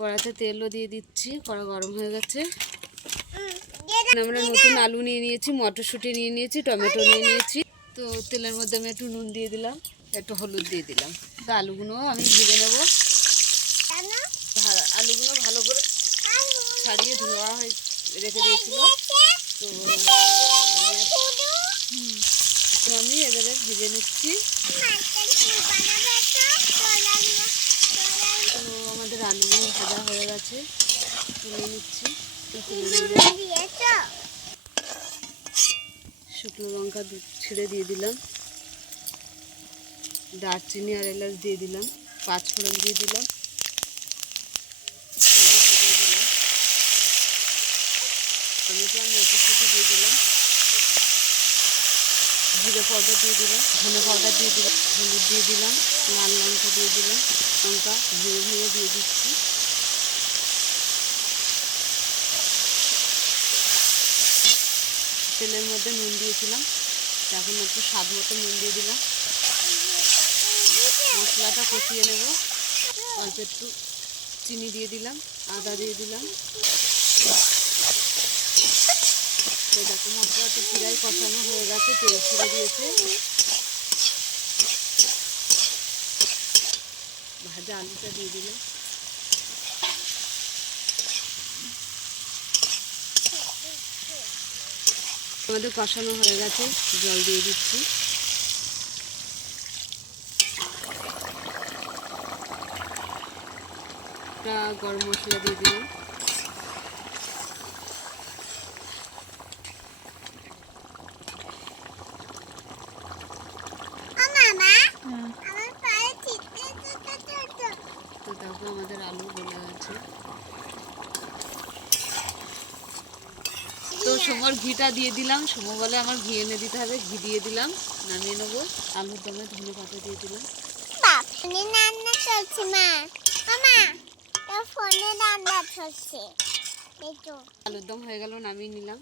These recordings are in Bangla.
কড়াতে তেলও দিয়ে দিচ্ছি, কড়া গরম হয়ে গেছে। আমরা নতুন আলু নিয়ে নিয়েছি, মটরশুঁটি নিয়ে নিয়েছি, টমেটো নিয়ে নিয়েছি। তো তেলের মধ্যে আমি একটু নুন দিয়ে দিলাম, একটু হলুদ দিয়ে দিলাম। তো আলুগুলো আমি ভেজে নেব। আলুগুলো ভালো করে ছাড়িয়ে ধোয়া হয়ে রেখে দিয়েছিল। তো আমি এবারে ভেজে নিচ্ছি। তো আমাদের আলুগুলো ভাজা হয়ে গেছে, তুলে নিচ্ছি। শুকনো লঙ্কা ছিঁড়ে দিয়ে দিলাম, দারচিনি আর এলাচ দিয়ে দিলাম, পাঁচফোড়ন দিয়ে দিলাম, টমেটো দিয়ে দিলাম, টমেটো আর মটরশুঁটি দিয়ে দিলাম, জিরে পাউডার দিয়ে দিলাম, ধনে পাউডার দিয়ে দিলাম, হলুদ দিয়ে দিলাম, লাল লঙ্কা দিয়ে দিলাম, লঙ্কা ভেঙে ভেঙে দিয়ে দিচ্ছি। তেলের মধ্যে নুন দিয়েছিলাম, এখন একটু স্বাদ মতো নুন দিয়ে দিলাম। মশলাটা কষিয়ে নেব। অল্প একটু চিনি দিয়ে দিলাম, আদা দিয়ে দিলাম। তো দেখো মশলাটা প্রায় কষানো হয়ে গেছে, তেল ছেড়ে দিয়েছে। ভাজা আলুটা দিয়ে দিলাম। আমাদের কষানো হয়ে গেছে, জল দিয়ে দিচ্ছি। গরম মশলা দিয়ে দিলাম। তো দেখো আমাদের আলু গলে গেছে। তো সমর ঘিটা দিয়ে দিলাম, সমর বলে আমার ঘি এনে দিতে হবে, ঘি দিয়ে দিলাম, নামিয়ে নেবো। আলুর দমে ধনে পাতা দিয়ে দিলাম। রান্না চলছে মা, ফোনে রান্না চলছে। আলুর দম হয়ে গেল, নামিয়ে নিলাম।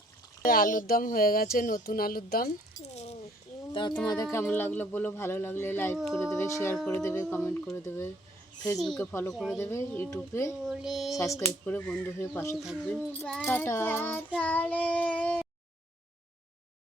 আলুর দম হয়ে গেছে, নতুন আলুর দম। তা তোমাদের কেমন লাগলো বলো, ভালো লাগলে লাইক করে দেবে, শেয়ার করে দেবে, কমেন্ট করে দেবে, ফেসবুকে ফলো করে দেবে, ইউটিউবে সাবস্ক্রাইব করে বন্ধু হয়ে পাশে থাকবেন। টাটা।